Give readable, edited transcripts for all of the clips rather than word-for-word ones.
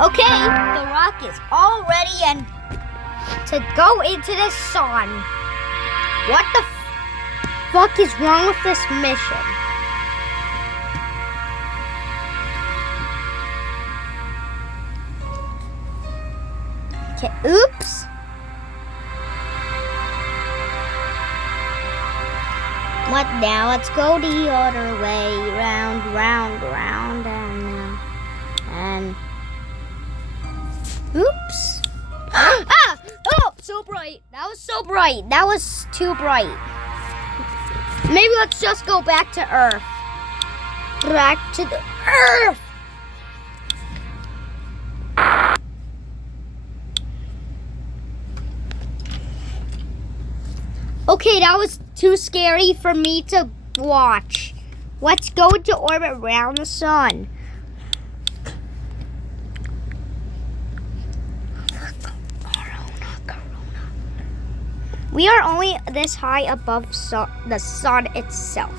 Okay, the rock is all ready and to go into the sun. What the fuck is wrong with this mission? Okay, oops. What now? Let's go the other way, round, and oops. Ah! Oh, so bright. That was so bright. That was too bright. Maybe let's just go back to Earth. Back to the Earth. Okay, that was too scary for me to watch. Let's go into orbit around the sun. We are only this high above the sun itself.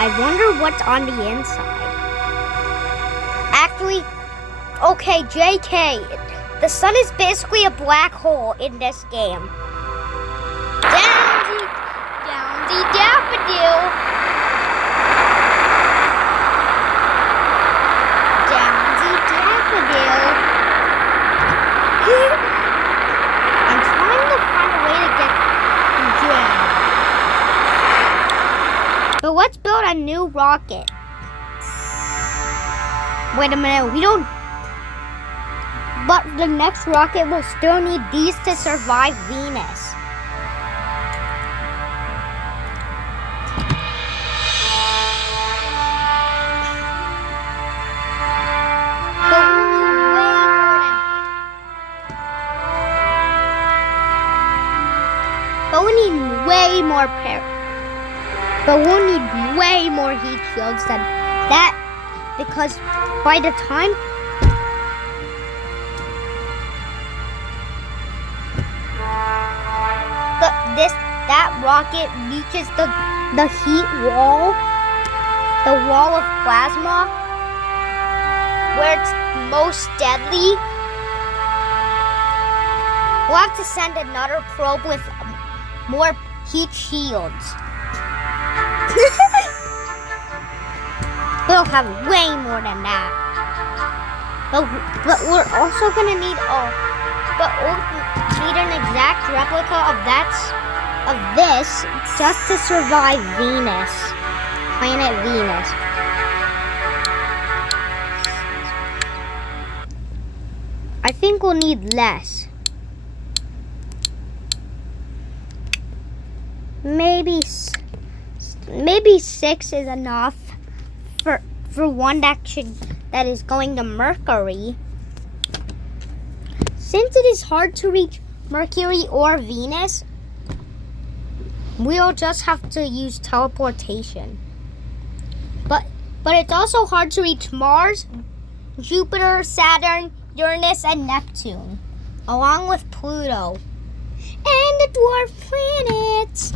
I wonder what's on the inside. Actually, okay, JK. The sun is basically a black hole in this game. Downsy daffodil. Downsy daffodil. I'm trying to find a way to get down. But let's build a new rocket. Wait a minute, we don't. But the next rocket will still need these to survive Venus. But we need way more But we'll need way more heat shields than that, because by the time that rocket reaches the heat wall, the wall of plasma, where it's most deadly, we'll have to send another probe with more heat shields. We'll have way more than that. But we're also gonna need an exact replica of this just to survive Venus, planet Venus. I think we'll need less. Maybe 6 is enough for one that is going to Mercury. Since it is hard to reach Mercury or Venus, we'll just have to use teleportation. But it's also hard to reach Mars, Jupiter, Saturn, Uranus, and Neptune, along with Pluto and the dwarf planets.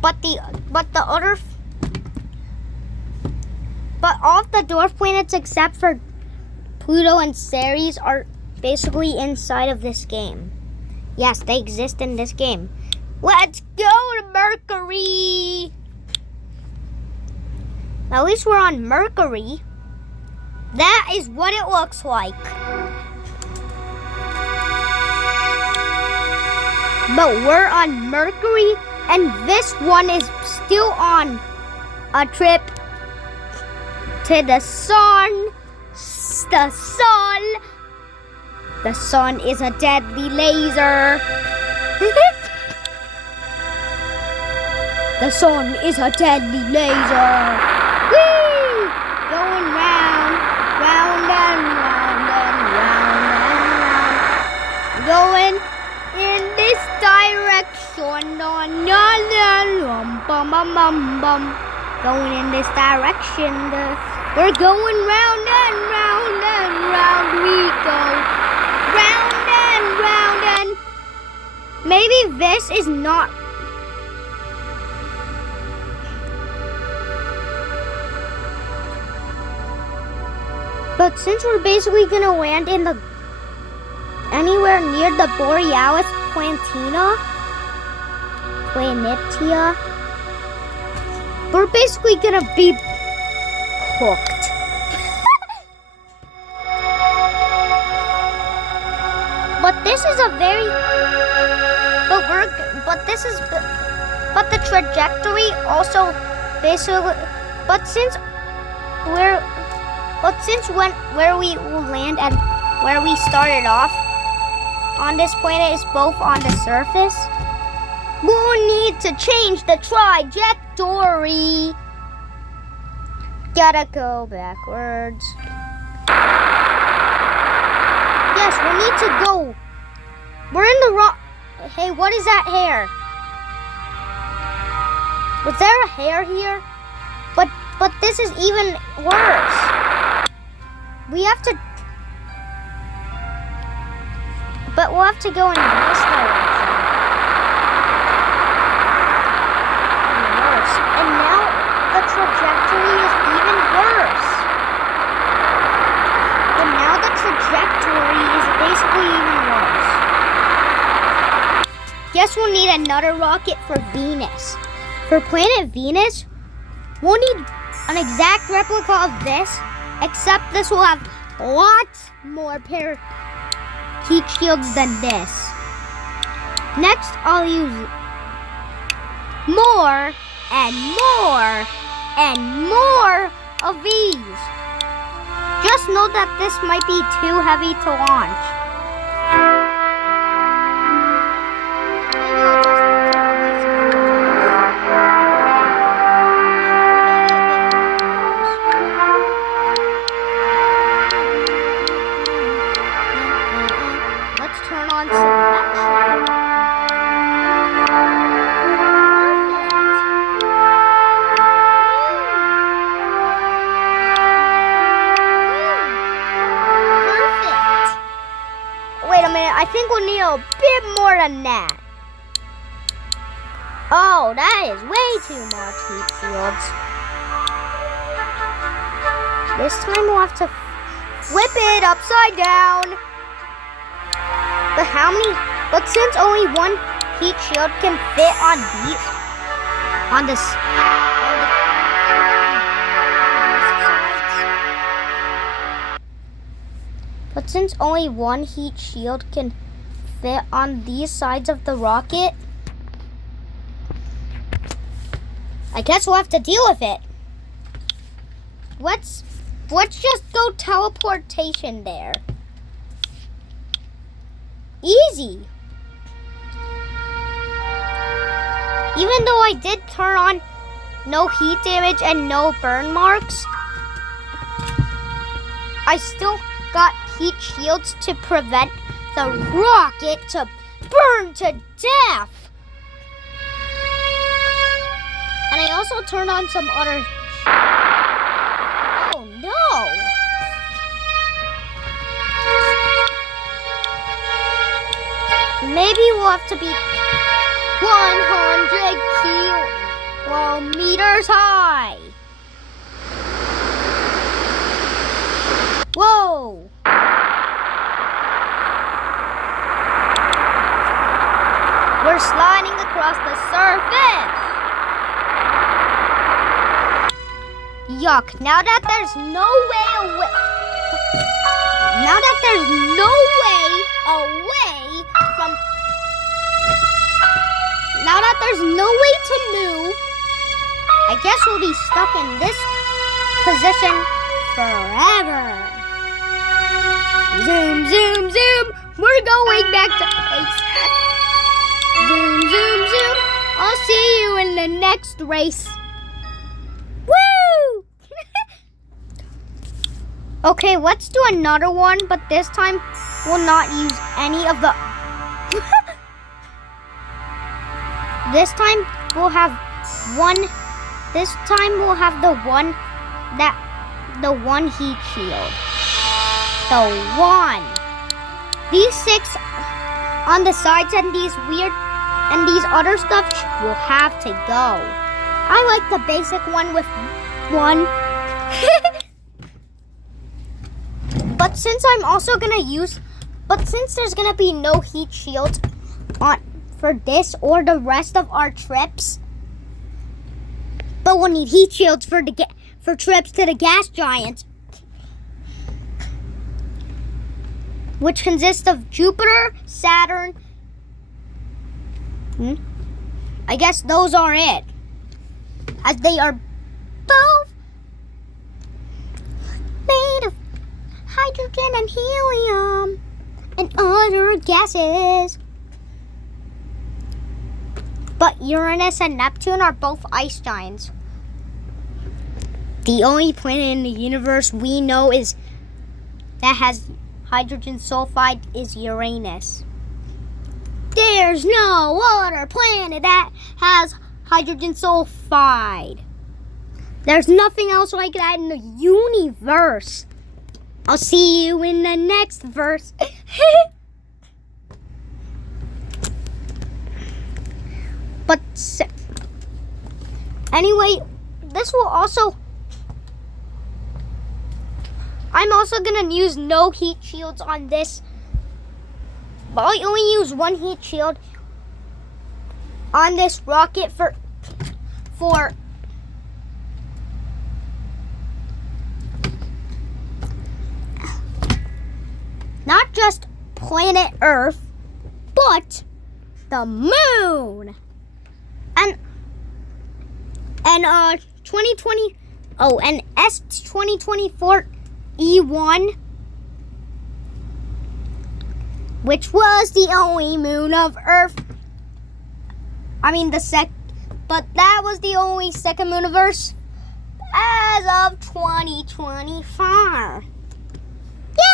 But all of the dwarf planets except for Pluto and Ceres are basically inside of this game. Yes, they exist in this game. Let's go to Mercury! At least we're on Mercury. That is what it looks like. But we're on Mercury, and this one is still on a trip to the sun. The sun is a deadly laser. The sun is a deadly laser. Whee! Going round and round and round and round. Going in this direction. Going in this direction. We're going round and round and round we go. Round and round and maybe this is not. But since we're basically gonna land in the anywhere near the Borealis Planitia, we're basically gonna be cooked. But this is a very, but the trajectory also basically, where we will land and where we started off on this planet is both on the surface, we'll need to change the trajectory. Gotta go backwards. Yes, we need to go. We're in the wrong. Hey, what is that hair? Was there a hair here? But this is even worse. We have to. But we'll have to go in this direction. Worse. And now the trajectory is even worse. And now the trajectory is basically even worse. Guess we'll need another rocket for Venus. For planet Venus, we'll need an exact replica of this, except this will have lots more heat shields than this. Next, I'll use more and more and more of these. Just know that this might be too heavy to launch. Let's turn on symmetry. I think we'll need a bit more than that. Oh, that is way too much heat shields. This time we'll have to flip it upside down. But since only one heat shield can fit on this. But since only one heat shield can fit on these sides of the rocket, I guess we'll have to deal with it. Let's just go teleportation there. Easy. Even though I did turn on no heat damage and no burn marks, I still got heat shields to prevent the rocket to burn to death. And I also turned on some other. Oh no! Maybe we'll have to be 100 kilometers high. Whoa! We're sliding across the surface. Yuck, now that there's no way away. Now that there's no way away from. Now that there's no way to move, I guess we'll be stuck in this position forever. Zoom, zoom, zoom. We're going back to base. Zoom, zoom, zoom. I'll see you in the next race. Woo! Okay, let's do another one, but this time we'll not use any of the... This time we'll have the one heat shield. The one. These 6 on the sides and these other stuff will have to go. I like the basic one with 1. But since there's gonna be no heat shields for this or the rest of our trips, but we'll need heat shields for trips to the gas giants, which consists of Jupiter, Saturn. I guess those are it, as they are both made of hydrogen and helium and other gases. But Uranus and Neptune are both ice giants. The only planet in the universe we know that has hydrogen sulfide is Uranus. There's no other planet that has hydrogen sulfide. There's nothing else like that in the universe. I'll see you in the next verse. But anyway, I'm also gonna use no heat shields on this. But I only use one heat shield on this rocket for not just planet Earth, but the moon. And 2020 and S2024 E1, which was the only moon of Earth. But that was the only second moon of Earth as of 2024. Yeah!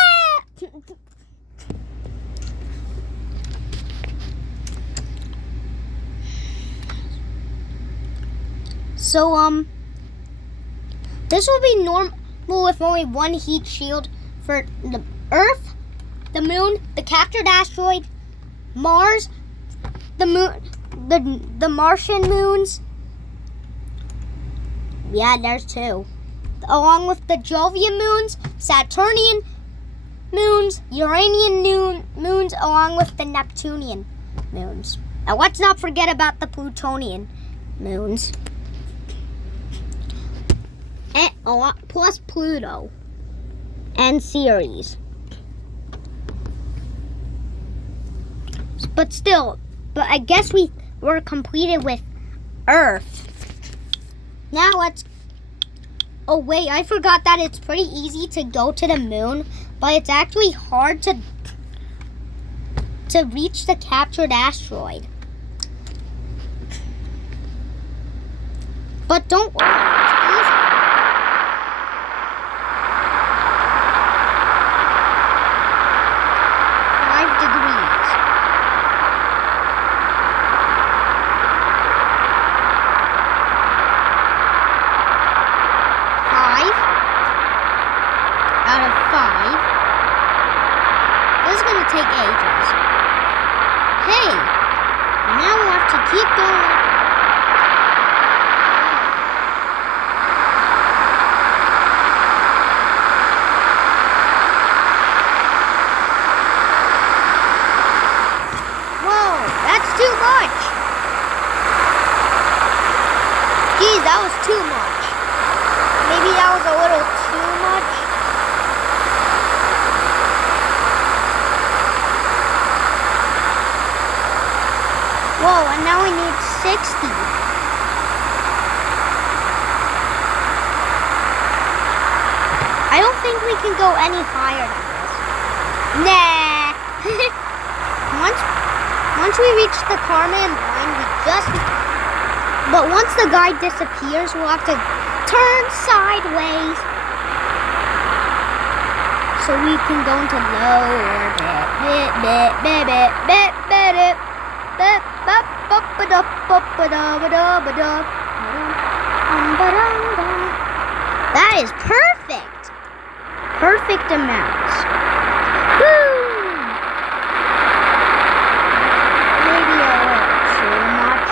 So, this will be normal with only one heat shield for the Earth, the moon, the captured asteroid, Mars, the moon, the Martian moons. Yeah, there's two. Along with the Jovian moons, Saturnian moons, Uranian moons, along with the Neptunian moons. And let's not forget about the Plutonian moons. And plus Pluto and Ceres. But I guess we're completed with Earth. Now oh wait, I forgot that it's pretty easy to go to the moon, but it's actually hard to reach the captured asteroid. But don't worry, it's easy. Take ages. Hey, now we'll have to keep going. Whoa, that's too much. Geez, that was too much. Maybe that was a little too much. Whoa, and now we need 60. I don't think we can go any higher than this. Nah. Once we reach the Kármán line, but once the guy disappears, we'll have to turn sideways so we can go into low orbit. That is perfect. Perfect amounts. Boom. Maybe a little too much.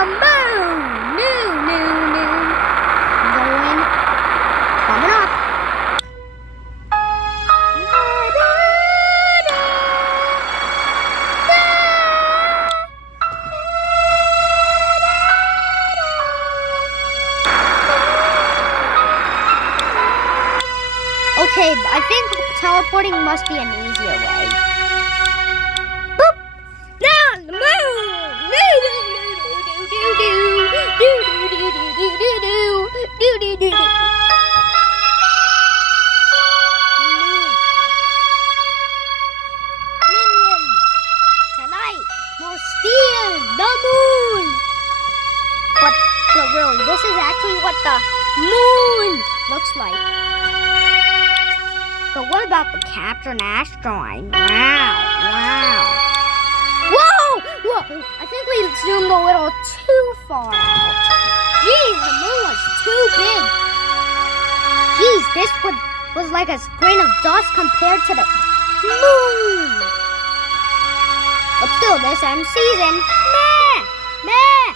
the moon. New. Going. Coming up. Okay, I think teleporting must be an easier way. Boop! Now the moon! Minions! Tonight, we'll steal the moon! But really, this is actually what the moon looks like. But what about the capture an asteroid? Wow. Whoa! I think we zoomed a little too far out. Jeez, the moon was too big. Jeez, this was like a grain of dust compared to the moon. But still, this end season. Meh.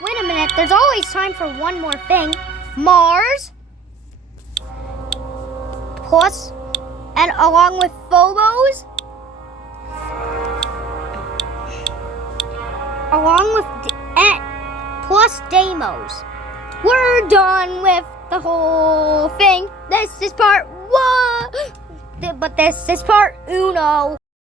Wait a minute, there's always time for one more thing. Mars. Plus, and along with Phobos, along with plus Deimos. We're done with the whole thing. This is part one, but this is part uno.